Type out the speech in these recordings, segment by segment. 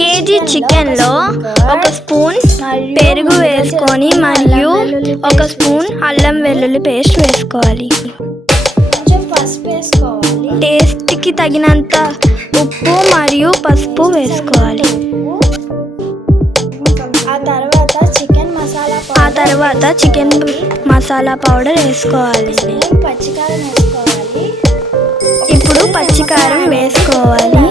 KG చికెన్లో 1 spoon పెరుగు వేసుకొని మరియు 1 స్పూన్ అల్లం వెల్లుల్లి పేస్ట్ వేసుకోవాలి. కొంచెం పసుపు వేసుకోవాలి. టేస్ట్కి తగినంత ఉప్పు మరియు పసుపు వేసుకోవాలి. ఆ తర్వాత చికెన్ మసాలా పౌడర్ వేసుకోవాలి. పచ్చికారం వేసుకోవాలి. ఇప్పుడు పచ్చికారం వేసుకోవాలి.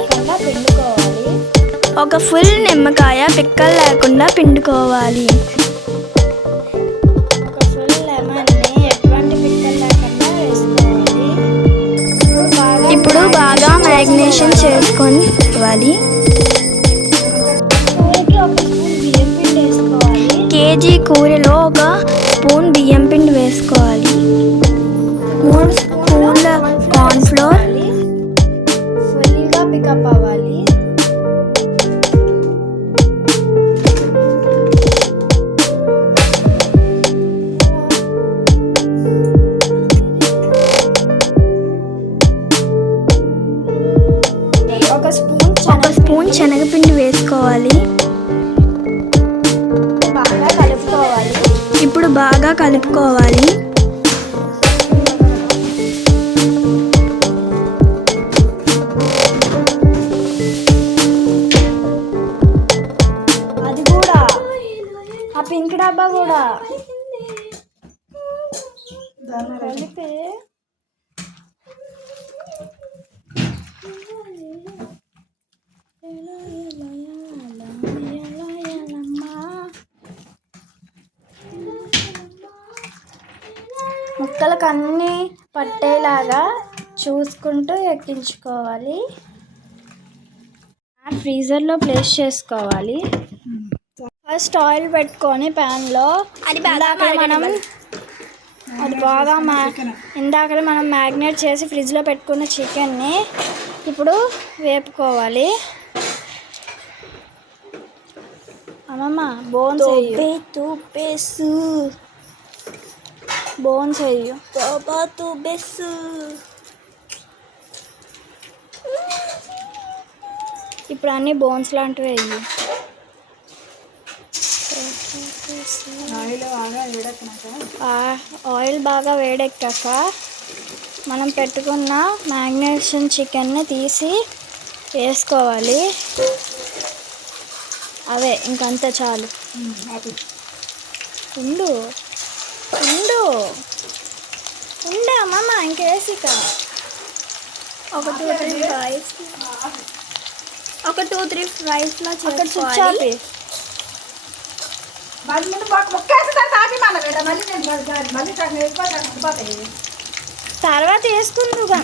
ఒక ఫుల్ నిమ్మకాయ పిక్కలు లేకుండా పిండుకోవాలి. ఒక ఫుల్ లెమన్ని ఎటువంటి పిక్కలు లేకుండా వేసుకోవాలి. ఇప్పుడు బాగా మ్యారినేషన్ చేసుకొని ఇవ్వాలి. కేజీ కూరలో 1 స్పూన్ బియ్యం పిండి వేసుకోవాలి. 3 స్పూన్ల కార్న్ఫ్లోర్. ఫుల్గా పికప్ అవ్వాలి. ఒక స్పూన్ శనగపిండి వేసుకోవాలి. ఇప్పుడు బాగా కలుపుకోవాలి. అది కూడా ఆ పింక్ డబ్బా కూడా కలిపే ముక్కలకు అన్నీ పట్టేలాగా చూసుకుంటూ ఎక్కించుకోవాలి. ఫ్రీజర్లో ప్లేస్ చేసుకోవాలి. ఫస్ట్ ఆయిల్ పెట్టుకొని ప్యాన్లో ఇందాక మనం మ్యాగ్నేట్ చేసి ఫ్రిడ్జ్లో పెట్టుకున్న చికెన్ని ఇప్పుడు వేపుకోవాలి. అమ్మమ్మ బోన్స్ వేయు. ఇప్పుడు అన్ని బోన్స్ లాంటివి వేయు. ఆయిల్ బాగా వేడెక్కాక మనం పెట్టుకున్న మ్యాగ్నేషన్ చికెన్ని తీసి వేసుకోవాలి. అవే ఇంకంతే చాలు. ఉండు అమ్మమ్మ ఇంకేసిక ఒక 2-3 ఫ్రైస్లో అక్కడ చూచాపి తర్వాత వేసుకుందుగా.